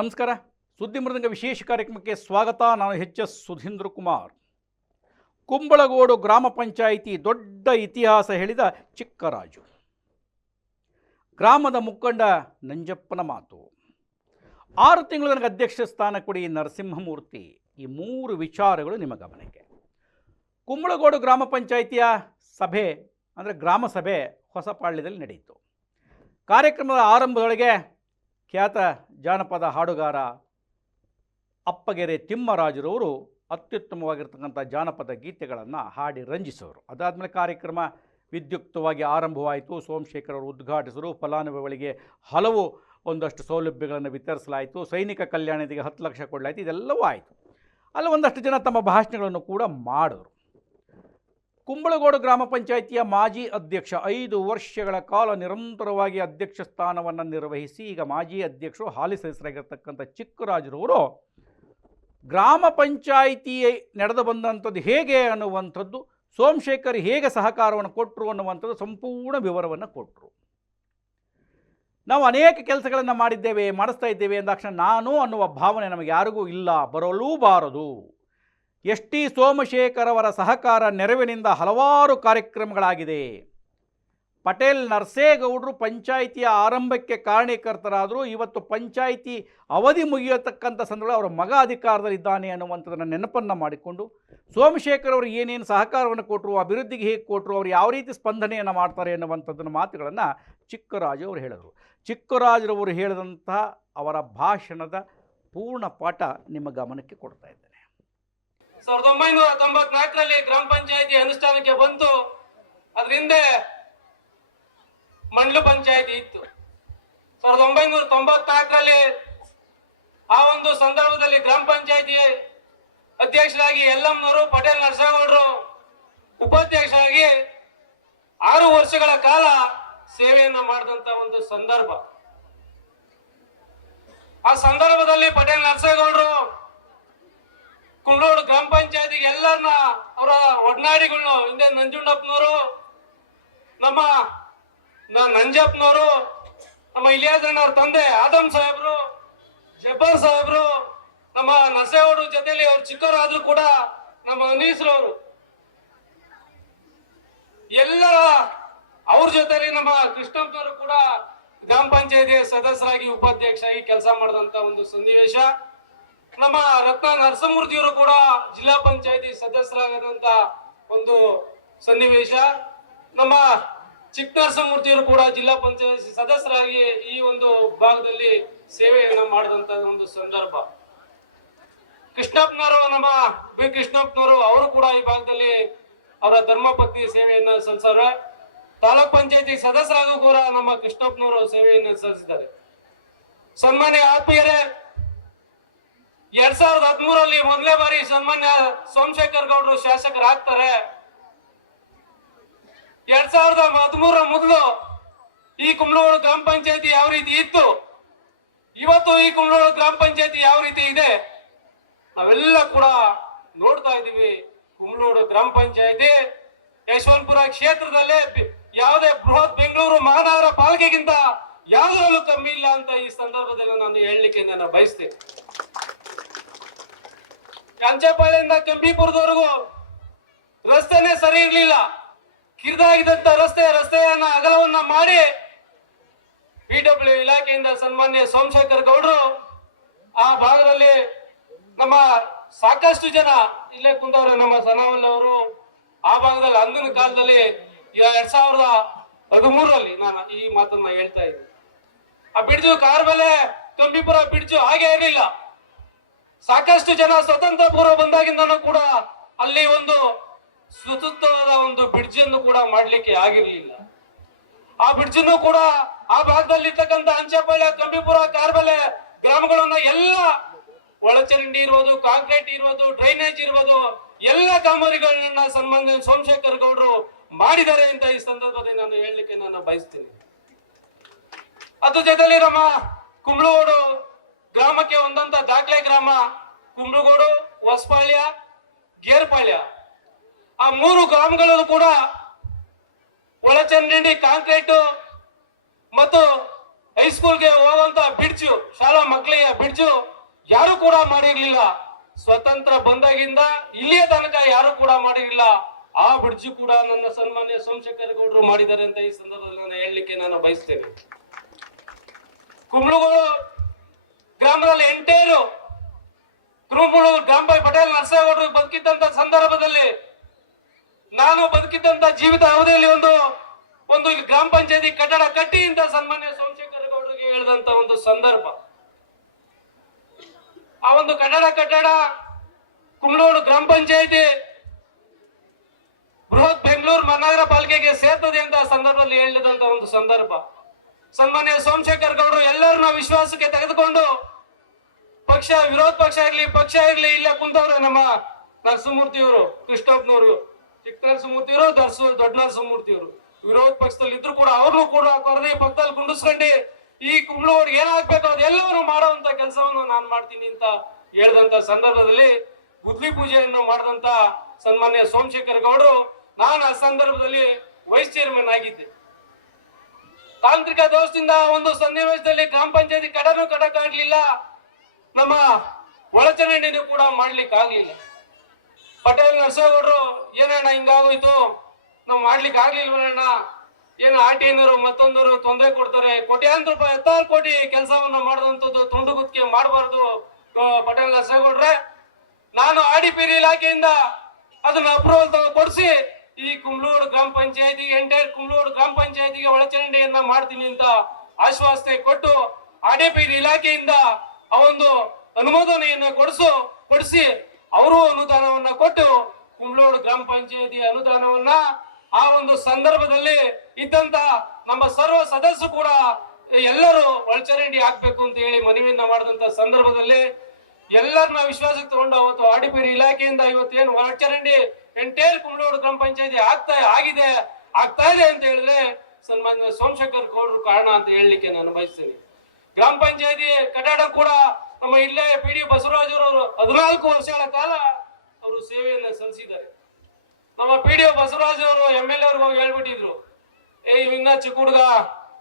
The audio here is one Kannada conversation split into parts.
ನಮಸ್ಕಾರ. ಸುದ್ದಿ ಮೃದಂಗ ವಿಶೇಷ ಕಾರ್ಯಕ್ರಮಕ್ಕೆ ಸ್ವಾಗತ. ನಾನು ಎಚ್ ಎಸ್ ಸುಧೀಂದ್ರ ಕುಮಾರ್. ಕುಂಬಳಗೋಡು ಗ್ರಾಮ ಪಂಚಾಯಿತಿ ದೊಡ್ಡ ಇತಿಹಾಸ ಹೇಳಿದ ಚಿಕ್ಕರಾಜು. ಗ್ರಾಮದ ಮುಖಂಡ ನಂಜಪ್ಪನ ಮಾತು. ಆರು ತಿಂಗಳು ನನಗೆ ಅಧ್ಯಕ್ಷ ಸ್ಥಾನ ಕೊಡಿ ನರಸಿಂಹಮೂರ್ತಿ. ಈ ಮೂರು ವಿಚಾರಗಳು ನಿಮ್ಮ ಗಮನಕ್ಕೆ. ಕುಂಬಳಗೋಡು ಗ್ರಾಮ ಪಂಚಾಯಿತಿಯ ಸಭೆ, ಅಂದರೆ ಗ್ರಾಮ ಸಭೆ ಹೊಸಪಾಳ್ಯದಲ್ಲಿ ನಡೆಯಿತು. ಕಾರ್ಯಕ್ರಮದ ಆರಂಭದೊಳಗೆ ಖ್ಯಾತ ಜಾನಪದ ಹಾಡುಗಾರ ಅಪ್ಪಗೆರೆ ತಿಮ್ಮರಾಜರವರು ಅತ್ಯುತ್ತಮವಾಗಿರ್ತಕ್ಕಂಥ ಜಾನಪದ ಗೀತೆಗಳನ್ನು ಹಾಡಿ ರಂಜಿಸೋರು. ಅದಾದಮೇಲೆ ಕಾರ್ಯಕ್ರಮ ವಿದ್ಯುಕ್ತವಾಗಿ ಆರಂಭವಾಯಿತು. ಸೋಮಶೇಖರ್ ಅವರು ಉದ್ಘಾಟಿಸಿದರು ಫಲಾನುಭವಿಗಳಿಗೆ ಹಲವು ಒಂದಷ್ಟು ಸೌಲಭ್ಯಗಳನ್ನು ವಿತರಿಸಲಾಯಿತು. ಸೈನಿಕ ಕಲ್ಯಾಣದಿಗೆ ಹತ್ತು ಲಕ್ಷ ಕೊಡಲಾಯಿತು. ಇದೆಲ್ಲವೂ ಆಯಿತು. ಅಲ್ಲಿ ಒಂದಷ್ಟು ಜನ ತಮ್ಮ ಭಾಷಣಗಳನ್ನು ಕೂಡ ಮಾಡಿದ್ರು. ಕುಂಬಳಗೋಡು ಗ್ರಾಮ ಪಂಚಾಯಿತಿಯ ಮಾಜಿ ಅಧ್ಯಕ್ಷ, ಐದು ವರ್ಷಗಳ ಕಾಲ ನಿರಂತರವಾಗಿ ಅಧ್ಯಕ್ಷ ಸ್ಥಾನವನ್ನು ನಿರ್ವಹಿಸಿ, ಈಗ ಮಾಜಿ ಅಧ್ಯಕ್ಷರು ಹಾಲಿ ಸದಸ್ಯರಾಗಿರ್ತಕ್ಕಂಥ ಚಿಕ್ಕರಾಜರವರು ಗ್ರಾಮ ಪಂಚಾಯಿತಿ ನಡೆದು ಬಂದಂಥದ್ದು ಹೇಗೆ ಅನ್ನುವಂಥದ್ದು, ಸೋಮಶೇಖರ್ ಹೇಗೆ ಸಹಕಾರವನ್ನು ಕೊಟ್ಟರು ಅನ್ನುವಂಥದ್ದು ಸಂಪೂರ್ಣ ವಿವರವನ್ನು ಕೊಟ್ಟರು ನಾವು ಅನೇಕ ಕೆಲಸಗಳನ್ನು ಮಾಡಿದ್ದೇವೆ, ಮಾಡಿಸ್ತಾ ಇದ್ದೇವೆ ಅಂದಾಕ್ಷಣ ನಾನು ಅನ್ನುವ ಭಾವನೆ ನಮಗೆ ಯಾರಿಗೂ ಇಲ್ಲ ಬರಲೂಬಾರದು ಎಸ್ ಟಿ ಸೋಮಶೇಖರ್ ಅವರ ಸಹಕಾರ ನೆರವಿನಿಂದ ಹಲವಾರು ಕಾರ್ಯಕ್ರಮಗಳಾಗಿದೆ. ಪಟೇಲ್ ನರಸೇಗೌಡರು ಪಂಚಾಯಿತಿಯ ಆರಂಭಕ್ಕೆ ಕಾರಣೀಕರ್ತರಾದರೂ ಇವತ್ತು ಪಂಚಾಯಿತಿ ಅವಧಿ ಮುಗಿಯತಕ್ಕಂಥ ಸಂದರ್ಭ ಅವರ ಮಗ ಅಧಿಕಾರದಲ್ಲಿದ್ದಾನೆ ಅನ್ನುವಂಥದ್ದನ್ನು ನೆನಪನ್ನು ಮಾಡಿಕೊಂಡು ಸೋಮಶೇಖರ್ ಅವರು ಏನೇನು ಸಹಕಾರವನ್ನು ಕೊಟ್ಟರು, ಅಭಿವೃದ್ಧಿಗೆ ಹೇಗೆ ಕೊಟ್ಟರು, ಅವರು ಯಾವ ರೀತಿ ಸ್ಪಂದನೆಯನ್ನು ಮಾಡ್ತಾರೆ ಅನ್ನುವಂಥದ್ದನ್ನು ಮಾತುಗಳನ್ನು ಚಿಕ್ಕರಾಜು ಅವರು ಹೇಳಿದರು. ಚಿಕ್ಕರಾಜರವರು ಹೇಳಿದಂಥ ಅವರ ಭಾಷಣದ ಪೂರ್ಣ ಪಾಠ ನಿಮ್ಮ ಗಮನಕ್ಕೆ ಕೊಡ್ತಾ ಇದ್ದೇನೆ. ಸಾವಿರದ ಒಂಬೈನೂರ ತೊಂಬತ್ನಾಲ್ಕರಲ್ಲಿ ಗ್ರಾಮ ಪಂಚಾಯತಿ ಅನುಷ್ಠಾನಕ್ಕೆ ಬಂತು. ಅದ್ರ ಹಿಂದೆ ಮಂಡ್ಲು ಪಂಚಾಯತಿ ಇತ್ತು. ಸಾವಿರದ ಒಂಬೈನೂರ ತೊಂಬತ್ನಾಲ್ಕರಲ್ಲಿ ಆ ಒಂದು ಸಂದರ್ಭದಲ್ಲಿ ಗ್ರಾಮ ಪಂಚಾಯತಿ ಅಧ್ಯಕ್ಷರಾಗಿ ಯಲ್ಲಮ್ಮನವರು ಪಟೇಲ್ ನರಸೇಗೌಡರು ಉಪಾಧ್ಯಕ್ಷರಾಗಿ ಆರು ವರ್ಷಗಳ ಕಾಲ ಸೇವೆಯನ್ನ ಮಾಡಿದಂತ ಒಂದು ಸಂದರ್ಭ. ಆ ಸಂದರ್ಭದಲ್ಲಿ ಪಟೇಲ್ ನರಸೇಗೌಡರು ಕುಂಡೋಡು ಗ್ರಾಮ ಪಂಚಾಯತಿಗೆ ಎಲ್ಲರನ್ನ ಅವರ ಒಡನಾಡಿಗಳನ್ನ ಹಿಂದೆ ನಂಜುಂಡಪ್ಪನವರು, ನಮ್ಮ ನಂಜಪ್ಪನವರು, ನಮ್ಮ ಅವ್ರ ತಂದೆ ಆದಮ್ ಸಾಹೇಬ್ರು, ಜಬ್ಬರ್ ಸಾಹೇಬ್ರು, ನಮ್ಮ ನಸೇವರು ಜೊತೆಲಿ ಅವ್ರು ಚಿಕ್ಕವರಾದ್ರೂ ಕೂಡ ನಮ್ಮ ಅನೀಸ್ರವರು ಎಲ್ಲ ಅವ್ರ ಜೊತೆಲಿ ನಮ್ಮ ಕೃಷ್ಣಪ್ಪನವರು ಕೂಡ ಗ್ರಾಮ ಪಂಚಾಯತಿ ಸದಸ್ಯರಾಗಿ ಉಪಾಧ್ಯಕ್ಷರಾಗಿ ಕೆಲಸ ಮಾಡಿದಂತ ಒಂದು ಸನ್ನಿವೇಶ. ನಮ್ಮ ರತ್ನ ನರಸಮೂರ್ತಿಯವರು ಕೂಡ ಜಿಲ್ಲಾ ಪಂಚಾಯತಿ ಸದಸ್ಯರಾಗಿರುವಂತ ಒಂದು ಸನ್ನಿವೇಶ. ನಮ್ಮ ಚಿಕ್ಕ ನರಸಮೂರ್ತಿಯವರು ಕೂಡ ಜಿಲ್ಲಾ ಪಂಚಾಯತಿ ಸದಸ್ಯರಾಗಿ ಈ ಒಂದು ಭಾಗದಲ್ಲಿ ಸೇವೆಯನ್ನು ಮಾಡಿದಂತ ಒಂದು ಸಂದರ್ಭ. ಕೃಷ್ಣಪ್ಪನವರು, ನಮ್ಮ ಬಿ ಕೃಷ್ಣಪ್ಪನವರು, ಅವರು ಕೂಡ ಈ ಭಾಗದಲ್ಲಿ ಅವರ ಧರ್ಮಪತ್ನಿ ಸೇವೆಯನ್ನು ಸಲ್ಲಿಸವ್ರೆ ತಾಲೂಕ್ ಪಂಚಾಯತಿ ಸದಸ್ಯರಾಗೂ ಕೂಡ ನಮ್ಮ ಕೃಷ್ಣಪ್ಪನವರು ಸೇವೆಯನ್ನು ಸಲ್ಲಿಸಿದ್ದಾರೆ. ಸನ್ಮಾನ್ಯ ಆತ್ಮೀಯರೇ ಎರಡ್ ಸಾವಿರದ ಹದಿಮೂರಲ್ಲಿ ಮೊದಲನೇ ಬಾರಿ ಸನ್ಮಾನ್ಯ ಸೋಮಶೇಖರ್ ಗೌಡರು ಶಾಸಕರಾಗ್ತಾರೆ. ಎರಡ್ ಸಾವಿರದ ಹದಿಮೂರ ಮೊದಲು ಈ ಕುಂಬಳಗೋಡು ಗ್ರಾಮ ಪಂಚಾಯತಿ ಯಾವ ರೀತಿ ಇತ್ತು? ಇವತ್ತು ಈ ಕುಂಬಳಗೋಡು ಗ್ರಾಮ ಪಂಚಾಯತಿ ಯಾವ ರೀತಿ ಇದೆ? ನಾವೆಲ್ಲ ಕೂಡ ನೋಡ್ತಾ ಇದೀವಿ ಕುಂಬಳಗೋಡು ಗ್ರಾಮ ಪಂಚಾಯತಿ ಯಶವಂತಪುರ ಕ್ಷೇತ್ರದಲ್ಲೇ ಯಾವುದೇ ಬೃಹತ್ ಬೆಂಗಳೂರು ಮಹಾನಗರ ಪಾಲಿಕೆಗಿಂತ ಯಾವುದರಲ್ಲೂ ಕಮ್ಮಿ ಇಲ್ಲ ಅಂತ ಈ ಸಂದರ್ಭದಲ್ಲಿ ನಾನು ಹೇಳಲಿಕ್ಕೆ ನಾನು ಬಯಸ್ತೇನೆ. ಕಂಚಪಾಳ್ಯದಿಂದ ಕಂಬಿಪುರದವರೆಗೂ ರಸ್ತೆನೇ ಸರಿ ಇರಲಿಲ್ಲ. ಕಿರಿದಾಗಿದ್ದಂತ ರಸ್ತೆ ರಸ್ತೆಯನ್ನ ಅಗಲವನ್ನ ಮಾಡಿ ಪಿಡಬ್ಲ್ಯೂ ಇಲಾಖೆಯಿಂದ ಸನ್ಮಾನ್ಯ ಸೋಮಶೇಖರ್ ಗೌಡರು ಆ ಭಾಗದಲ್ಲಿ ನಮ್ಮ ಸಾಕಷ್ಟು ಜನ ಇಲ್ಲೇ ಕುಂತವ್ರೆ, ನಮ್ಮ ಸನಾವಲ್ ಅವರು. ಆ ಭಾಗದಲ್ಲಿ ಅಂದಿನ ಕಾಲದಲ್ಲಿ ಎರಡ್ ಸಾವಿರದ ಹದಿಮೂರಲ್ಲಿ ನಾನು ಈ ಮಾತನ್ನ ಹೇಳ್ತಾ ಇದ್ದೀನಿ. ಆ ಬಿಡ್ಜು ಕಾರ್ ಮೇಲೆ ಕಂಬಿಪುರ ಬಿಡ್ಜು ಹಾಗೆ ಇರಲಿಲ್ಲ. ಸಾಕಷ್ಟು ಜನ ಸ್ವತಂತ್ರ ಪೂರ್ವ ಬಂದಾಗಿಂದನೂ ಕೂಡ ಅಲ್ಲಿ ಒಂದು ಸುತ್ತುತ್ತವಾದ ಒಂದು ಬ್ರಿಡ್ಜ್ ಅನ್ನು ಕೂಡ ಮಾಡ್ಲಿಕ್ಕೆ ಆಗಿರ್ಲಿಲ್ಲ. ಆ ಬ್ರಿಡ್ಜ್ ಅನ್ನು ಕೂಡ ಆ ಭಾಗದಲ್ಲಿ ಇರ್ತಕ್ಕಂಥ ಅಂಚೆಪಾಳ್ಯ ಕಂಬಿಪುರ, ಕಾರ್ಬಲೆ ಗ್ರಾಮಗಳನ್ನ ಎಲ್ಲ ಒಳಚರಂಡಿ ಇರ್ಬೋದು, ಕಾಂಕ್ರೀಟ್ ಇರ್ಬೋದು, ಡ್ರೈನೇಜ್ ಇರ್ಬೋದು, ಎಲ್ಲ ಕಾಮಗಾರಿಗಳನ್ನ ಸನ್ಮಾನ್ಯ ಸೋಮಶೇಖರ್ ಗೌಡರು ಮಾಡಿದ್ದಾರೆ ಅಂತ ಈ ಸಂದರ್ಭದಲ್ಲಿ ನಾನು ಹೇಳಲಿಕ್ಕೆ ನಾನು ಬಯಸ್ತೀನಿ. ಅದ್ರ ಜೊತೆಲಿ ನಮ್ಮ ಕುಂಬಳಗೋಡು ಗ್ರಾಮಕ್ಕೆ ಒಂದಂತ ದಾಖಲೆ ಗ್ರಾಮ, ಕುಂಬ್ರಗೋಡು, ಹೊಸಪಾಳ್ಯ, ಗೇರ್ಪಾಳ್ಯ. ಆ ಮೂರು ಗ್ರಾಮಗಳಲ್ಲೂ ಕೂಡ ಒಳಚರಂಡಿ ಕಾಂಕ್ರೀಟ್ ಮತ್ತು ಹೈಸ್ಕೂಲ್ಗೆ ಹೋಗುವಂತ ಬಿಡ್ಜು ಶಾಲಾ ಮಕ್ಕಳಿಗೆ ಬಿಡ್ಜು ಯಾರು ಕೂಡ ಮಾಡಿರ್ಲಿಲ್ಲ. ಸ್ವತಂತ್ರ ಬಂದಾಗಿಂದ ಇಲ್ಲಿಯ ತನಕ ಯಾರು ಕೂಡ ಮಾಡಿರಲಿಲ್ಲ. ಆ ಬ್ರಿಡ್ಜ್ ಕೂಡ ನನ್ನ ಸನ್ಮಾನ್ಯ ಸೋಮಶೇಖರ ಗೌಡರು ಮಾಡಿದ್ದಾರೆ ಅಂತ ಈ ಸಂದರ್ಭದಲ್ಲಿ ನಾನು ಹೇಳಲಿಕ್ಕೆ ನಾನು ಬಯಸ್ತೇನೆ. ಕುಂಬಳಗಳು ಗ್ರಾಮದಲ್ಲಿ ಎಂಟೇರು ಕುರುಬಳು ಗ್ರಾಮ ಪಟೇಲ್ ನರಸೇಗೌಡರು ಬದುಕಿದ್ದಂತ ಸಂದರ್ಭದಲ್ಲಿ ನಾನು ಬದುಕಿದ್ದಂತ ಜೀವಿತ ಅವಧಿಯಲ್ಲಿ ಒಂದು ಒಂದು ಗ್ರಾಮ ಪಂಚಾಯತಿ ಕಟ್ಟಡ ಕಟ್ಟಿ ಇಂತ ಸನ್ಮಾನ್ಯ ಸೋಮಶೇಖರ ಗೌಡರಿಗೆ ಹೇಳಿದಂತ ಒಂದು ಸಂದರ್ಭ. ಆ ಒಂದು ಕಟ್ಟಡ ಕಟ್ಟಡ ಕುಂಬಳೂರು ಗ್ರಾಮ ಪಂಚಾಯತಿ ಬೃಹತ್ ಬೆಂಗಳೂರು ಮಹಾನಗರ ಪಾಲಿಕೆಗೆ ಸೇರ್ತದೆ ಅಂತ ಸಂದರ್ಭದಲ್ಲಿ ಹೇಳಿದಂತ ಒಂದು ಸಂದರ್ಭ. ಸನ್ಮಾನ್ಯ ಸೋಮಶೇಖರ್ ಗೌಡರು ಎಲ್ಲರನ್ನ ವಿಶ್ವಾಸಕ್ಕೆ ತೆಗೆದುಕೊಂಡು ಪಕ್ಷ, ವಿರೋಧ ಪಕ್ಷ ಇರ್ಲಿ ಪಕ್ಷ ಇರ್ಲಿ ಇಲ್ಲ ಕುಂತವ್ರೆ ನಮ್ಮ ನರಸಿಂಹಮೂರ್ತಿಯವರು, ಕೃಷ್ಣಪ್ಪನವರು, ಚಿಕ್ಕ ನರಸಿಂಹಮೂರ್ತಿಯವರು, ದರ್ಸು, ದೊಡ್ಡ ನರಸಿಂಹಮೂರ್ತಿಯವರು. ವಿರೋಧ ಪಕ್ಷದಲ್ಲಿ ಇದ್ರು ಕೂಡ ಅವ್ರನ್ನೂ ಕೂಡ ಕೊರದೇ ಪಕ್ಕದಲ್ಲಿ ಕುಂಡಿಸ್ಕೊಂಡು ಈ ಕುಂಬಳೂರಿಗೆ ಏನಾಗ್ಬೇಕು ಅದೆಲ್ಲವನ್ನು ಮಾಡುವಂತ ಕೆಲಸವನ್ನು ನಾನು ಮಾಡ್ತೀನಿ ಅಂತ ಹೇಳಿದಂತ ಸಂದರ್ಭದಲ್ಲಿ ಗುದ್ಲಿ ಪೂಜೆಯನ್ನು ಮಾಡಿದಂತ ಸನ್ಮಾನ್ಯ ಸೋಮಶೇಖರ್ ಗೌಡರು, ನಾನು ಆ ಸಂದರ್ಭದಲ್ಲಿ ವೈಸ್ ಚೇರ್ಮನ್ ಆಗಿದ್ದೆ. ತಾಂತ್ರಿಕ ದೋಷದಿಂದ ಒಂದು ಸನ್ನಿವೇಶದಲ್ಲಿ ಗ್ರಾಮ ಪಂಚಾಯತಿ ಕಡನು ಕಟ್ಟಕ್ಕಾಗ್ಲಿಲ್ಲ ನಮ್ಮ ಒಳಚರಂಡಿನೂ ಕೂಡ ಮಾಡ್ಲಿಕ್ಕೆ ಆಗ್ಲಿಲ್ಲ ಪಟೇಲ್ ನರಸೇಗೌಡರು, ಏನಣ್ಣ ಹಿಂಗಾಗೋಯ್ತು? ನಾವು ಮಾಡ್ಲಿಕ್ಕೆ ಆಗ್ಲಿಲ್ವಣ್ಣ ಏನು ಆರ್ ಟಿ ಮತ್ತೊಂದರು ತೊಂದರೆ ಕೊಡ್ತಾರೆ? ಕೋಟ್ಯಾಂತರ ರೂಪಾಯಿ, ಹತ್ತಾರು ಕೋಟಿ ಕೆಲಸವನ್ನ ಮಾಡಿದಂಥದ್ದು ತುಂಡು ಗುತ್ತಿಗೆ ಮಾಡಬಾರ್ದು ಪಟೇಲ್ ನರಸೇಗೌಡ್ರೆ. ನಾನು ಪಿ ಇಲಾಖೆಯಿಂದ ಅದನ್ನ ಅಪ್ರೂವಲ್ ಕೊಡಿಸಿ, ಈ ಕುಂಬ್ಳೂರು ಗ್ರಾಮ ಪಂಚಾಯತಿ, ಎಂಟೈರ್ ಕುಂಬ್ಳೂರು ಗ್ರಾಮ ಪಂಚಾಯತಿಗೆ ಒಳಚರಂಡಿಯನ್ನ ಮಾಡ್ತೀನಿ ಅಂತ ಆಶ್ವಾಸನೆ ಕೊಟ್ಟು ಪಿ ಇಲಾಖೆಯಿಂದ ಆ ಒಂದು ಅನುಮೋದನೆಯನ್ನು ಕೊಡಿಸು, ಕೊಡಿಸಿ ಅವರು ಅನುದಾನವನ್ನ ಕೊಟ್ಟು ಕುಂಬ್ಳೋಡು ಗ್ರಾಮ ಪಂಚಾಯತಿ ಅನುದಾನವನ್ನ ಆ ಒಂದು ಸಂದರ್ಭದಲ್ಲಿ ಇದ್ದಂತ ನಮ್ಮ ಸರ್ವ ಸದಸ್ಯರು ಕೂಡ ಎಲ್ಲರೂ ಒಳಚರಂಡಿ ಹಾಕ್ಬೇಕು ಅಂತ ಹೇಳಿ ಮನವಿಯನ್ನ ಮಾಡಿದಂತ ಸಂದರ್ಭದಲ್ಲಿ ಎಲ್ಲರನ್ನ ವಿಶ್ವಾಸಕ್ಕೆ ತಗೊಂಡು ಅವತ್ತು ಆಡಿಪೇರಿ ಇಲಾಖೆಯಿಂದ ಏನು ಒಳಚರಂಡಿ ಎಂಟೇರ್ ಕುಂಬಳೂರು ಗ್ರಾಮ ಪಂಚಾಯತಿ ಆಗ್ತಾ, ಆಗಿದೆ, ಆಗ್ತಾ ಇದೆ ಅಂತ ಹೇಳಿದ್ರೆ ಸನ್ಮಾನ್ಯ ಸೋಮಶೇಖರ್ ಗೌಡರು ಕಾರಣ ಅಂತ ಹೇಳಲಿಕ್ಕೆ ನಾನು ಬಯಸ್ತೀನಿ. ಗ್ರಾಮ ಪಂಚಾಯತಿ ಕಟ್ಟಡ ಕೂಡ ನಮ್ಮ ಇಲ್ಲೇ ಪಿ ಡಿ ಬಸವರಾಜ್ ಅವರು ಹದಿನಾಲ್ಕು ವರ್ಷಗಳ ಕಾಲ ಅವರು ಸೇವೆಯನ್ನ ಸಲ್ಲಿಸಿದ್ದಾರೆ. ನಮ್ಮ ಪಿ ಡಿ ಬಸವರಾಜ್ ಅವರು ಎಂ ಎಲ್ ಹೋಗಿ ಹೇಳ್ಬಿಟ್ಟಿದ್ರು. ಏ ಇನ್ನ ಚಿಕ್ಕ ಹುಡುಗ,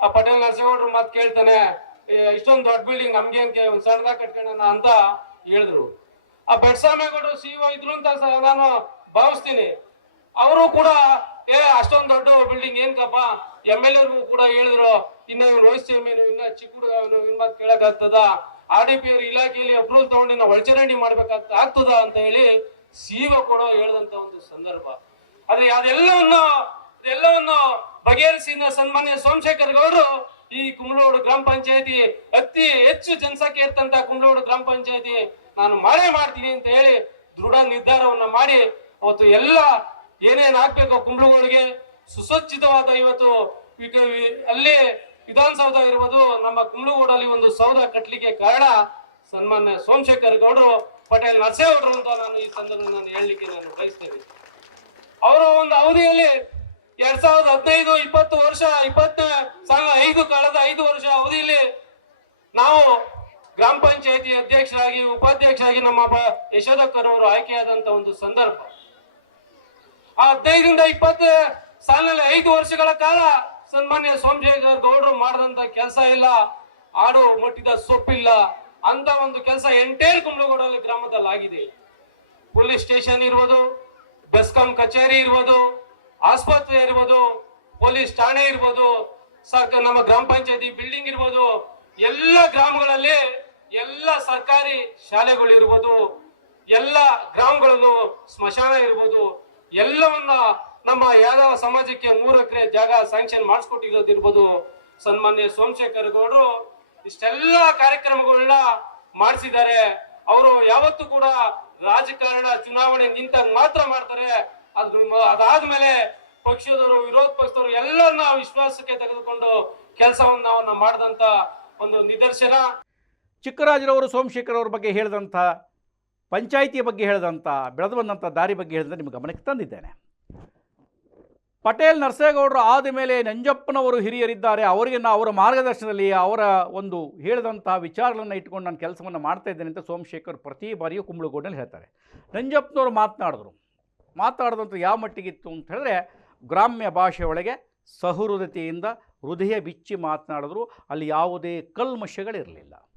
ಆ ಪಟೇಲ್ ನರಸಿಂಹಗೌಡ್ರು ಮಾತು ಕೇಳ್ತಾನೆ. ಇಷ್ಟೊಂದು ದೊಡ್ಡ ಬಿಲ್ಡಿಂಗ್ ನಮ್ಗೇನ್ಕೆ ಒಂದ್ ಸಣ್ಣದಾಗ ಕಟ್ಕೊಂಡ ಅಂತ ಹೇಳಿದ್ರು. ಆ ಬೆಡ್ಸಾಮೇಗೌಡರು ಸಿ ಇದ್ರು ಅಂತ ನಾನು ಭಾವಿಸ್ತೀನಿ. ಅವರು ಕೂಡ ಏ, ಅಷ್ಟೊಂದು ದೊಡ್ಡ ಬಿಲ್ಡಿಂಗ್ ಏನ್ಕಪ್ಪ ಎಂ ಎಲ್ ಎರ್ಗೂ ಕೂಡ ಹೇಳಿದ್ರು, ಇನ್ನ ರೋಹಿತ್ ಚೇರ್ಮನ್ ಇನ್ನ ಚಿಕ್ಕ ಹುಡುಗ ಇವ್ನ ಮಾತು ಕೇಳಕ್ ಆಗ್ತದ? ಆರ್ ಡಿ ಪಿ ಅವ್ರ ಇಲಾಖೆಯಲ್ಲಿ ಅಪ್ರೂವಲ್ ತಗೊಂಡು ನಾವು ಒಳಚರಂಡಿ ಮಾಡ್ಬೇಕಾಗ್ತ, ಆಗ್ತದ ಅಂತ ಹೇಳಿ ಸೀವ ಕೊಡೋ ಹೇಳಿದಂತ ಒಂದು ಸಂದರ್ಭ. ಆದ್ರೆ ಅದೆಲ್ಲವನ್ನು ಎಲ್ಲವನ್ನು ಬಗೆಹರಿಸಿದ ಸನ್ಮಾನ್ಯ ಸೋಮಶೇಖರ್ ಗೌಡರು ಈ ಕುಂಬಳೋಡು ಗ್ರಾಮ ಪಂಚಾಯತಿ ಅತಿ ಹೆಚ್ಚು ಜನಸಂಖ್ಯೆ ಇರ್ತಂತ ಕುಂಬಳೋಡು ಗ್ರಾಮ ಪಂಚಾಯತಿ ನಾನು ಮಾಡೇ ಮಾಡ್ತೀನಿ ಅಂತ ಹೇಳಿ ದೃಢ ನಿರ್ಧಾರವನ್ನ ಮಾಡಿ ಅವತ್ತು ಎಲ್ಲ ಏನೇನ್ ಆಗ್ಬೇಕು ಕುಂಬಳಗಳಿಗೆ? ಸುಸಜ್ಜಿತವಾದ ಇವತ್ತು ಅಲ್ಲಿ ವಿಧಾನಸೌಧ ಇರುವುದು ನಮ್ಮ ಕುಂಬಳಗೂಡಲ್ಲಿ ಒಂದು ಸೌಧ ಕಟ್ಟಲಿಕ್ಕೆ ಕಾರಣ ಸನ್ಮಾನ್ಯ ಸೋಮಶೇಖರ್ ಗೌಡರು, ಪಟೇಲ್ ನರಸೇಗೌಡರು ಅಂತ ನಾನು ಈ ಸಂದರ್ಭದಲ್ಲಿ ನಾನು ಹೇಳಲಿಕ್ಕೆ ನಾನು ಬಯಸ್ತೇನೆ ಅವರ ಒಂದು ಅವಧಿಯಲ್ಲಿ ಎರಡ್ ಸಾವಿರದ ಹದಿನೈದು, ಇಪ್ಪತ್ತು ವರ್ಷ, ಇಪ್ಪತ್ತ ಐದು ಕಳೆದ ಐದು ವರ್ಷ ಅವಧಿಯಲ್ಲಿ ನಾವು ಗ್ರಾಮ ಪಂಚಾಯತಿ ಅಧ್ಯಕ್ಷರಾಗಿ, ಉಪಾಧ್ಯಕ್ಷರಾಗಿ ನಮ್ಮ ಯಶೋಧಕ್ಕರವರು ಆಯ್ಕೆಯಾದಂತ ಒಂದು ಸಂದರ್ಭ. ಆ ಹದಿನೈದರಿಂದ ಇಪ್ಪತ್ತು ಸಾಲಿನಲ್ಲಿ ಐದು ವರ್ಷಗಳ ಕಾಲ ಸನ್ಮಾನ್ಯ ಸೋಮಶೇಖರ್ ಗೌಡರು ಮಾಡಿದಂತ ಕೆಲಸ ಇಲ್ಲ. ಆಡು ಮುಟ್ಟಿದ ಸೊಪ್ಪಿಲ್ಲ. ಅಂತ ಒಂದು ಕೆಲಸ ಎಂಟೇರ್ ಕುಂಬ್ಳಗೌಡಲ್ಲಿ ಗ್ರಾಮದಲ್ಲಿ ಆಗಿದೆ ಪೊಲೀಸ್ ಸ್ಟೇಷನ್ ಇರ್ಬೋದು ಬೆಸ್ಕಾಂ ಕಚೇರಿ ಇರ್ಬೋದು, ಆಸ್ಪತ್ರೆ ಇರ್ಬೋದು, ಪೊಲೀಸ್ ಠಾಣೆ ಇರ್ಬೋದು ಸರ್ಕಾರ ನಮ್ಮ ಗ್ರಾಮ ಪಂಚಾಯತಿ ಬಿಲ್ಡಿಂಗ್ ಇರ್ಬೋದು, ಎಲ್ಲ ಗ್ರಾಮಗಳಲ್ಲಿ ಎಲ್ಲ ಸರ್ಕಾರಿ ಶಾಲೆಗಳು ಇರ್ಬೋದು ಎಲ್ಲ ಗ್ರಾಮಗಳಲ್ಲೂ ಸ್ಮಶಾನ ಇರ್ಬೋದು ಎಲ್ಲವನ್ನ ನಮ್ಮ ಯಾದವ ಸಮಾಜಕ್ಕೆ ಮೂರು ಎಕರೆ ಜಾಗ ಸ್ಯಾಂಕ್ಷನ್ ಮಾಡಿಸ್ಕೊಟ್ಟಿರೋದಿರ್ಬೋದು ಸನ್ಮಾನ್ಯ ಸೋಮಶೇಖರ್ ಗೌಡರು ಇಷ್ಟೆಲ್ಲ ಕಾರ್ಯಕ್ರಮಗಳನ್ನ ಮಾಡಿಸಿದ್ದಾರೆ. ಅವರು ಯಾವತ್ತೂ ಕೂಡ ರಾಜಕಾರಣ, ಚುನಾವಣೆ ನಿಂತ ಮಾತ್ರ ಮಾಡ್ತಾರೆ. ಅದ್ರ ಅದಾದ್ಮೇಲೆ ಪಕ್ಷದವರು, ವಿರೋಧ ಪಕ್ಷದವರು ಎಲ್ಲರನ್ನ ವಿಶ್ವಾಸಕ್ಕೆ ತೆಗೆದುಕೊಂಡು ಕೆಲಸವನ್ನು ಅವನ್ನ ಮಾಡಿದಂತ ಒಂದು ನಿದರ್ಶನ. ಚಿಕ್ಕರಾಜರವರು, ಸೋಮಶೇಖರ್ ಅವ್ರ ಬಗ್ಗೆ ಹೇಳಿದಂಥ ಪಂಚಾಯಿತಿಯ ಬಗ್ಗೆ ಹೇಳಿದಂಥ ಬೆಳೆದು ಬಂದಂಥ ದಾರಿ ಬಗ್ಗೆ ಹೇಳಿದ್ರೆ ನಿಮ್ಮ ಗಮನಕ್ಕೆ ತಂದಿದ್ದೇನೆ. ಪಟೇಲ್ ನರಸೇಗೌಡರು ಆದ ಮೇಲೆ ನಂಜಪ್ಪನವರು ಹಿರಿಯರಿದ್ದಾರೆ. ಅವರಿಗೆ ನಾ ಅವರ ಮಾರ್ಗದರ್ಶನದಲ್ಲಿ ಅವರ ಒಂದು ಹೇಳಿದಂಥ ವಿಚಾರಗಳನ್ನು ಇಟ್ಕೊಂಡು ನಾನು ಕೆಲಸವನ್ನು ಮಾಡ್ತಾ ಇದ್ದೇನೆ ಅಂತ ಸೋಮಶೇಖರ್ ಪ್ರತಿ ಬಾರಿಯೂ ಕುಂಬಳಗೋಡಿನಲ್ಲಿ ಹೇಳ್ತಾರೆ. ನಂಜಪ್ಪನವರು ಮಾತನಾಡಿದ್ರು. ಮಾತಾಡಿದಂಥ ಯಾವ ಮಟ್ಟಿಗಿತ್ತು ಅಂತ ಹೇಳಿದ್ರೆ, ಗ್ರಾಮ್ಯ ಭಾಷೆಯೊಳಗೆ ಸಹೃದತೆಯಿಂದ ಹೃದಯ ಬಿಚ್ಚಿ ಮಾತನಾಡಿದ್ರು. ಅಲ್ಲಿ ಯಾವುದೇ ಕಲ್ಮಶಗಳಿರಲಿಲ್ಲ.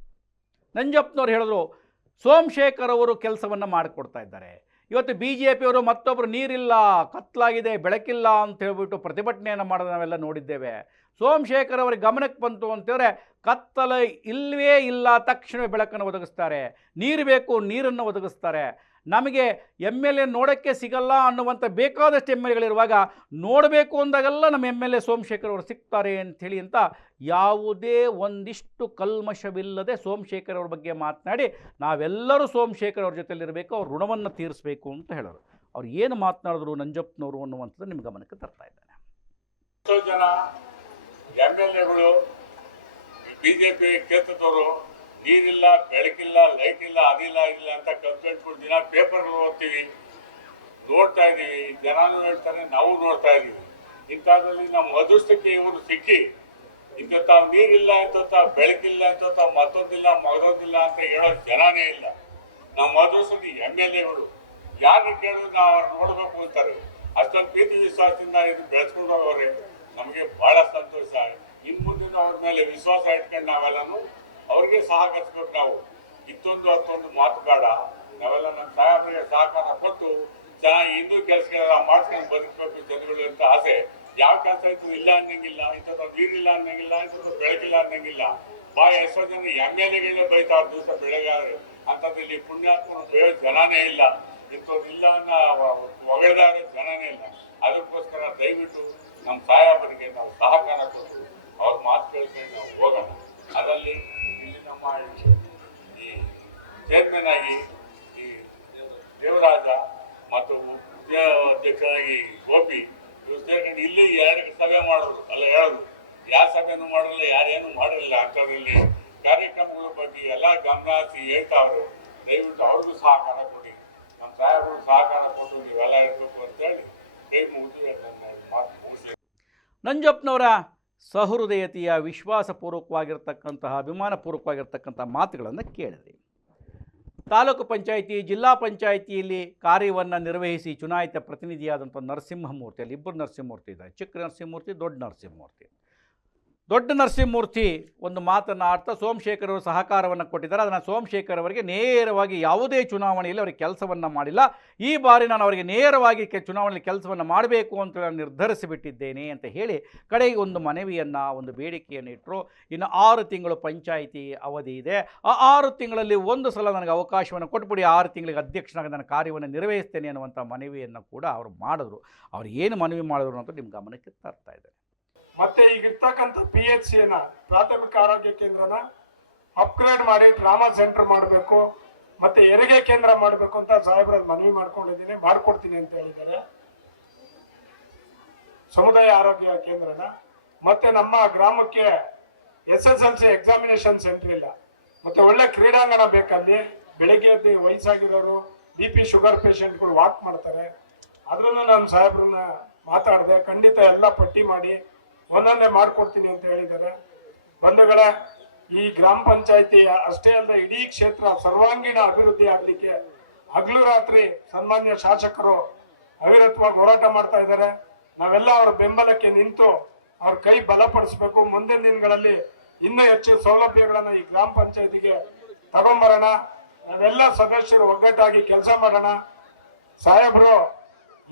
ನಂಜಪ್ಪನವ್ರು ಹೇಳಿದ್ರು ಸೋಮಶೇಖರ್ ಅವರು ಕೆಲಸವನ್ನು ಮಾಡಿಕೊಡ್ತಾ ಇದ್ದಾರೆ. ಇವತ್ತು ಬಿ ಜೆ ಪಿಯವರು ಮತ್ತೊಬ್ಬರು ನೀರಿಲ್ಲ, ಕತ್ಲಾಗಿದೆ, ಬೆಳಕಿಲ್ಲ ಅಂತ ಹೇಳ್ಬಿಟ್ಟು ಪ್ರತಿಭಟನೆಯನ್ನು ಮಾಡೋದು ನಾವೆಲ್ಲ ನೋಡಿದ್ದೇವೆ. ಸೋಮಶೇಖರ್ ಅವರ ಗಮನಕ್ಕೆ ಬಂತು ಅಂತೇಳಿದ್ರೆ ಕತ್ತಲ ಇಲ್ಲವೇ ಇಲ್ಲ, ತಕ್ಷಣವೇ ಬೆಳಕನ್ನು ಒದಗಿಸ್ತಾರೆ. ನೀರು ಬೇಕು, ನೀರನ್ನು ಒದಗಿಸ್ತಾರೆ. ನಮಗೆ ಎಂ ಎಲ್ ಎ ನೋಡೋಕ್ಕೆ ಸಿಗಲ್ಲ ಅನ್ನುವಂಥ ಬೇಕಾದಷ್ಟು ಎಂ ಎಲ್ ನೋಡಬೇಕು ಅಂದಾಗೆಲ್ಲ ನಮ್ಮ ಎಂ ಎಲ್ ಎ ಸೋಮಶೇಖರ್ ಅವರು ಸಿಗ್ತಾರೆ ಅಂಥೇಳಿ ಅಂತ ಯಾವುದೇ ಒಂದಿಷ್ಟು ಕಲ್ಮಶವಿಲ್ಲದೆ ಸೋಮಶೇಖರ್ ಅವ್ರ ಬಗ್ಗೆ ಮಾತನಾಡಿ ನಾವೆಲ್ಲರೂ ಸೋಮಶೇಖರ್ ಅವ್ರ ಜೊತೆಲಿರಬೇಕು, ಅವ್ರ ಋಣವನ್ನು ತೀರಿಸಬೇಕು ಅಂತ ಹೇಳೋರು. ಅವ್ರು ಏನು ಮಾತನಾಡಿದ್ರು ನಂಜಪ್ಪನವರು ಅನ್ನುವಂಥದ್ದು ನಿಮ್ಮ ಗಮನಕ್ಕೆ ತರ್ತಾ ಇದ್ದಾನೆ. ಎಷ್ಟೋ ಜನ ಎಂ ಎಲ್ ಎಗಳು ಬಿಜೆಪಿ ಕ್ಷೇತ್ರದವರು ನೀರಿಲ್ಲ, ಬೆಳಕಿಲ್ಲ ಲೈಟ್ ಇಲ್ಲ ಅದಿಲ್ಲ, ಇದಿಲ್ಲ ಅಂತ ಕಂಪ್ಲೇಂಟ್ಗಳು ದಿನ ಪೇಪರ್ ಓದ್ತೀವಿ. ನೋಡ್ತಾ ಇದೀವಿ ಜನನೂ ಹೇಳ್ತಾರೆ, ನಾವು ನೋಡ್ತಾ ಇದೀವಿ ಇಂಥದ್ರಲ್ಲಿ ನಮ್ಮ ಅದೃಷ್ಟಕ್ಕೆ ಇವರು ಸಿಕ್ಕಿ ಇಂಥ ತಾವು ನೀರಿಲ್ಲ ತಾವು ಬೆಳಕಿಲ್ಲ ಅಂತ ತಾವು ಮತ್ತೊಂದಿಲ್ಲ, ಮಗದೊಂದಿಲ್ಲ ಅಂತ ಹೇಳೋ ಜನನೇ ಇಲ್ಲ. ನಮ್ಮ ಅದೃಷ್ಟದ ಎಂ ಎಲ್ ಎಗಳು. ಯಾರನ್ನ ಕೇಳಿದ್ರು ನಾವು ಅವ್ರು ನೋಡ್ಬೇಕು ಅಂತಾರೆ. ಅಷ್ಟೊಂದು ಪ್ರೀತಿ ವಿಶ್ವಾಸದಿಂದ ಇದು ಬೆಳೆಸ್ಕೊಂಡು ಹೋಗೋರೆ. ನಮಗೆ ಬಹಳ ಸಂತೋಷ. ಇನ್ನು ಮುಂದಿನ ಅವ್ರ ಮೇಲೆ ವಿಶ್ವಾಸ ಇಟ್ಕೊಂಡು ನಾವೆಲ್ಲನು ಅವ್ರಿಗೆ ಸಹಕರಿಸ್ಬೇಕು ನಾವು ಇತ್ತೊಂದು ಹತ್ತೊಂದು ಮಾತು ಬೇಡ. ನಾವೆಲ್ಲ ನಮ್ಮ ಸಾಹೇಬರಿಗೆ ಸಹಕಾರ ಕೊಟ್ಟು ಚೆನ್ನಾಗಿ ಇನ್ನೂ ಕೆಲಸಗಳೆಲ್ಲ ಮಾಡ್ಕೊಂಡು ಬದುಕಬೇಕು ಜನಗಳು ಅಂತ ಆಸೆ. ಯಾವ ಕೆಲಸ ಇತ್ತು ಇಲ್ಲ ಅನ್ನಂಗಿಲ್ಲ ಇಂಥದ್ದು ನೀರಿಲ್ಲ ಅನ್ನಂಗಿಲ್ಲ ಇಂಥದ್ದು ಬೆಳಕಿಲ್ಲ ಅನ್ನಂಗಿಲ್ಲ. ಬಾ ಎಷ್ಟೋ ಜನ ಎಂ ಎಲ್ ಎಗಳನ್ನ ಬೈತಾವ್ರ ದಿವಸ ಬೆಳಗಾದ್ರೆ. ಅಂಥದ್ದು ಇಲ್ಲಿ ಬೇರೆ ಜನನೇ ಇಲ್ಲ. ಇಂಥದ್ದು ಇಲ್ಲ ಅನ್ನೋ ಹೊಗಳ್ದಾಗ ಜನನೇ ಇಲ್ಲ. ಅದಕ್ಕೋಸ್ಕರ ದಯವಿಟ್ಟು ನಮ್ಮ ಸಾಹೇಬರಿಗೆ ನಾವು ಸಹಕಾರ ಕೊಟ್ಟು ಅವ್ರ ಮಾತು ಕೇಳ್ಕೊಂಡು ನಾವು ಹೋಗೋಣ. ಅದರಲ್ಲಿ ನಮ್ಮ ಈ ಚೇರ್ಮನ್ ಆಗಿ ಈ ದೇವರಾಜ ಮತ್ತು ಅಧ್ಯಕ್ಷರಾಗಿ ಗೋಪಿ ಇವ್ರು ಸೇರ್ಕೊಂಡು ಇಲ್ಲಿ ಯಾರು ಸಭೆ ಮಾಡೋದು? ಅಲ್ಲ, ಹೇಳೋದು. ಯಾರ ಸಭೆನೂ ಮಾಡಲ್ಲ, ಯಾರೇನು ಮಾಡಿರಲಿಲ್ಲ ಅಂಥದ್ರಲ್ಲಿ ಕಾರ್ಯಕ್ರಮಗಳ ಬಗ್ಗೆ ಎಲ್ಲ ಗಮನ ಹರಿಸಿ ಹೇಳ್ತಾವ್ರು ದಯವಿಟ್ಟು ಅವ್ರಿಗೂ ಸಹಕಾರ ಕೊಡಿ. ನಮ್ಮ ಸಾಹೇಬರು ಸಹಕಾರ ಕೊಟ್ಟು ನೀವೆಲ್ಲ ಇರಬೇಕು ಅಂತೇಳಿ ಕೈ ಮುಗಿದು ನನ್ನ ಮಾತು ಮುಗಿಸಿ ನಂಜಪ್ಪನವರ ಸಹೃದಯತೆಯ ವಿಶ್ವಾಸಪೂರ್ವಕವಾಗಿರ್ತಕ್ಕಂತಹ, ಅಭಿಮಾನಪೂರ್ವಕವಾಗಿರ್ತಕ್ಕಂಥ ಮಾತುಗಳನ್ನು ಕೇಳಿದ್ರಿ ತಾಲೂಕು ಪಂಚಾಯಿತಿ, ಜಿಲ್ಲಾ ಪಂಚಾಯಿತಿಯಲ್ಲಿ ಕಾರ್ಯವನ್ನು ನಿರ್ವಹಿಸಿ ಚುನಾಯಿತ ಪ್ರತಿನಿಧಿಯಾದಂಥ ನರಸಿಂಹಮೂರ್ತಿ, ಅಲ್ಲಿ ಇಬ್ಬರು ನರಸಿಂಹಮೂರ್ತಿ ಇದ್ದಾರೆ. ಚಿಕ್ಕ ನರಸಿಂಹಮೂರ್ತಿ, ದೊಡ್ಡ ನರಸಿಂಹಮೂರ್ತಿ. ದೊಡ್ಡ ನರಸಿಂಹಮೂರ್ತಿ ಒಂದು ಮಾತನ್ನು ಆಡ್ತಾ ಸೋಮಶೇಖರ್ ಅವರು ಸಹಕಾರವನ್ನು ಕೊಟ್ಟಿದ್ದಾರೆ. ಅದನ್ನು ಸೋಮಶೇಖರ್ ಅವರಿಗೆ ನೇರವಾಗಿ ಯಾವುದೇ ಚುನಾವಣೆಯಲ್ಲಿ ಅವರಿಗೆ ಕೆಲಸವನ್ನು ಮಾಡಿಲ್ಲ. ಈ ಬಾರಿ ನಾನು ಅವರಿಗೆ ನೇರವಾಗಿ ಕೆ ಚುನಾವಣೆಯಲ್ಲಿ ಕೆಲಸವನ್ನು ಮಾಡಬೇಕು ಅಂತ ನಾನು ನಿರ್ಧರಿಸಿಬಿಟ್ಟಿದ್ದೇನೆ ಅಂತ ಹೇಳಿ ಕಡೆಗೆ ಒಂದು ಮನವಿಯನ್ನು, ಒಂದು ಬೇಡಿಕೆಯನ್ನು ಇಟ್ಟರು ಇನ್ನು ಆರು ತಿಂಗಳು ಪಂಚಾಯಿತಿ ಅವಧಿ ಇದೆ. ಆ ಆರು ತಿಂಗಳಲ್ಲಿ ಒಂದು ಸಲ ನನಗೆ ಅವಕಾಶವನ್ನು ಕೊಟ್ಬಿಡಿ ಆರು ತಿಂಗಳಿಗೆ ಅಧ್ಯಕ್ಷನಾಗಿ ನನ್ನ ಕಾರ್ಯವನ್ನು ನಿರ್ವಹಿಸ್ತೇನೆ ಅನ್ನುವಂಥ ಮನವಿಯನ್ನು ಕೂಡ ಅವರು ಮಾಡಿದ್ರು. ಅವ್ರು ಏನು ಮನವಿ ಮಾಡಿದ್ರು ಅಂತ ನಿಮ್ಮ ಗಮನಕ್ಕೆ ತರ್ತಾ ಇದೆ ಮತ್ತೆ ಈಗ ಇರ್ತಕ್ಕಂಥ ಪಿ ಎಚ್ ಸಿನ ಪ್ರಾಥಮಿಕ ಆರೋಗ್ಯ ಕೇಂದ್ರನ ಅಪ್ಗ್ರೇಡ್ ಮಾಡಿ ಟ್ರಾಮಾ ಸೆಂಟರ್ ಮಾಡಬೇಕು, ಮತ್ತೆ ಹೆರಿಗೆ ಕೇಂದ್ರ ಮಾಡಬೇಕು ಅಂತ ಸಾಹೇಬ್ರಲ್ಲಿ ಮನವಿ ಮಾಡ್ಕೊಂಡಿದ್ದೀನಿ, ಮಾಡ್ಕೊಡ್ತೀನಿ ಅಂತ ಹೇಳಿದ್ದಾರೆ. ಸಮುದಾಯ ಆರೋಗ್ಯ ಕೇಂದ್ರನ, ಮತ್ತೆ ನಮ್ಮ ಗ್ರಾಮಕ್ಕೆ S S L C examination centre ಇಲ್ಲ. ಮತ್ತೆ ಒಳ್ಳೆ ಕ್ರೀಡಾಂಗಣ ಬೇಕಲ್ಲಿ ಬೆಳಿಗ್ಗೆ ವಯಸ್ಸಾಗಿರೋರು ಬಿ ಪಿ ಶುಗರ್ ಪೇಷಂಟ್ಗಳು ವಾಕ್ ಮಾಡ್ತಾರೆ. ಅದ್ರಲ್ಲೂ ನಾನು ಸಾಹೇಬ್ರನ್ನ ಮಾತಾಡಿದೆ, ಖಂಡಿತ ಎಲ್ಲ ಪಟ್ಟಿ ಮಾಡಿ ಒಂದೊಂದೇ ಮಾಡ್ಕೊಡ್ತೀನಿ ಅಂತ ಹೇಳಿದ್ದಾರೆ. ಬಂಧುಗಳ, ಈ ಗ್ರಾಮ ಪಂಚಾಯತಿ ಅಷ್ಟೇ ಅಲ್ಲದೆ ಇಡೀ ಕ್ಷೇತ್ರ ಸರ್ವಾಂಗೀಣ ಅಭಿವೃದ್ಧಿ ಆಗಲಿಕ್ಕೆ ಹಗಲು ರಾತ್ರಿ ಸನ್ಮಾನ್ಯ ಶಾಸಕರು ಅವಿರತವಾಗಿ ಹೋರಾಟ ಮಾಡ್ತಾ ಇದ್ದಾರೆ. ನಾವೆಲ್ಲ ಅವರ ಬೆಂಬಲಕ್ಕೆ ನಿಂತು ಅವ್ರ ಕೈ ಬಲಪಡಿಸಬೇಕು. ಮುಂದಿನ ದಿನಗಳಲ್ಲಿ ಇನ್ನೂ ಹೆಚ್ಚು ಸೌಲಭ್ಯಗಳನ್ನ ಈ ಗ್ರಾಮ ಪಂಚಾಯತಿಗೆ ತಗೊಂಬರೋಣ. ನಾವೆಲ್ಲ ಸದಸ್ಯರು ಒಗ್ಗಟ್ಟಾಗಿ ಕೆಲಸ ಮಾಡೋಣ. ಸಾಹೇಬ್ರು,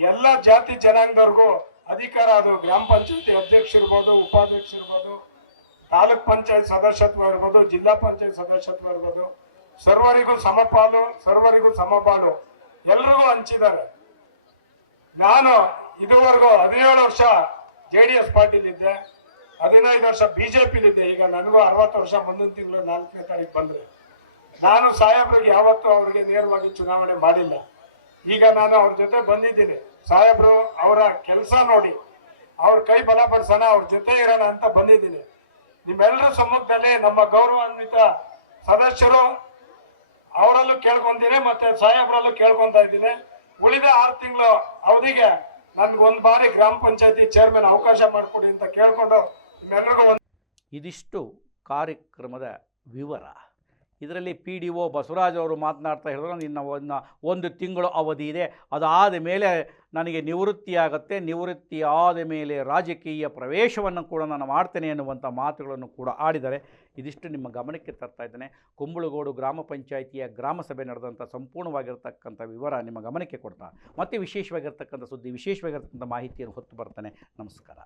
ಎಲ್ಲ ಜಾತಿ ಜನಾಂಗದವ್ರಿಗೂ ಅಧಿಕಾರ ಅದು ಗ್ರಾಮ ಪಂಚಾಯತಿ ಅಧ್ಯಕ್ಷ ಇರ್ಬೋದು, ಉಪಾಧ್ಯಕ್ಷ ಇರ್ಬೋದು, ತಾಲೂಕ್ ಪಂಚಾಯತ್ ಸದಸ್ಯತ್ವ ಇರ್ಬೋದು, ಜಿಲ್ಲಾ ಪಂಚಾಯತ್ ಸದಸ್ಯತ್ವ ಇರ್ಬೋದು. ಸರ್ವರಿಗೂ ಸಮಪಾಲು ಸರ್ವರಿಗೂ ಸಮಪಾಲು ಎಲ್ರಿಗೂ ಹಂಚಿದ್ದಾರೆ. ನಾನು ಇದುವರೆಗೂ ಹದಿನೇಳು ವರ್ಷ ಜೆ ಡಿ ಎಸ್ ಪಾರ್ಟಿಲಿದ್ದೆ ಹದಿನೈದು ವರ್ಷ ಬಿಜೆಪಿಲಿದ್ದೆ ಈಗ ನನಗೂ ಅರವತ್ತು ವರ್ಷ ಮುಂದಿನ ತಿಂಗಳು ನಾಲ್ಕನೇ ತಾರೀಕು ಬಂದ್ರೆ. ನಾನು ಸಾಹೇಬ್ರಿಗೆ ಯಾವತ್ತೂ ಅವರಿಗೆ ನೇರವಾಗಿ ಚುನಾವಣೆ ಮಾಡಿಲ್ಲ. ಈಗ ನಾನು ಅವ್ರ ಜೊತೆ ಬಂದಿದ್ದೀನಿ. ಸಾಹೇಬ್ರು, ಅವರ ಕೆಲಸ ನೋಡಿ. ಅವ್ರ ಕೈ ಬಲಪಡಿಸೋಣ ಅವ್ರ ಜೊತೆ ಇರೋಣ ಅಂತ ಬಂದಿದ್ದೀನಿ. ನಿಮ್ಮೆಲ್ಲರ ಸಮ್ಮುಖದಲ್ಲಿ ನಮ್ಮ ಗೌರವಾನ್ವಿತ ಸದಸ್ಯರು ಅವರಲ್ಲೂ ಕೇಳ್ಕೊಂತೀನಿ ಮತ್ತೆ ಸಾಹೇಬ್ರಲ್ಲೂ ಕೇಳ್ಕೊಂತ ಇದ್ದೀನಿ. ಉಳಿದ ಆರು ತಿಂಗಳು ಅವಧಿಗೆ ನನ್ಗೆ ಒಂದು ಬಾರಿ ಗ್ರಾಮ ಪಂಚಾಯತಿ ಚೇರ್ಮನ್ ಅವಕಾಶ ಮಾಡಿಕೊಡಿ ಅಂತ ಕೇಳಿಕೊಂಡು ನಿಮ್ಮೆಲ್ಲರಿಗೂ ಒಂದು ಇದಿಷ್ಟು ಕಾರ್ಯಕ್ರಮದ ವಿವರ. ಇದರಲ್ಲಿ ಪಿ ಡಿ ಒ ಬಸವರಾಜ್ ಅವರು ಮಾತನಾಡ್ತಾ ಹೇಳಿದ್ರು ಒಂದು ಒಂದು ತಿಂಗಳು ಅವಧಿ ಇದೆ. ಅದಾದ ಮೇಲೆ ನನಗೆ ನಿವೃತ್ತಿ ಆಗುತ್ತೆ ನಿವೃತ್ತಿ ಆದ ಮೇಲೆ ರಾಜಕೀಯ ಪ್ರವೇಶವನ್ನು ಕೂಡ ನಾನು ಮಾಡ್ತೇನೆ ಎನ್ನುವಂಥ ಮಾತುಗಳನ್ನು ಕೂಡ ಆಡಿದರೆ ಇದಿಷ್ಟು ನಿಮ್ಮ ಗಮನಕ್ಕೆ ತರ್ತಾ ಇದ್ದೇನೆ. ಕುಂಬಳಗೋಡು ಗ್ರಾಮ ಪಂಚಾಯಿತಿಯ ಗ್ರಾಮ ಸಭೆ ನಡೆದಂಥ ಸಂಪೂರ್ಣವಾಗಿರ್ತಕ್ಕಂಥ ವಿವರ ನಿಮ್ಮ ಗಮನಕ್ಕೆ ಕೊಡ್ತಾ, ಮತ್ತೆ ವಿಶೇಷವಾಗಿರ್ತಕ್ಕಂಥ ಸುದ್ದಿ, ವಿಶೇಷವಾಗಿರ್ತಕ್ಕಂಥ ಮಾಹಿತಿಯನ್ನು ಹೊತ್ತು ಬರ್ತಾನೆ. ನಮಸ್ಕಾರ.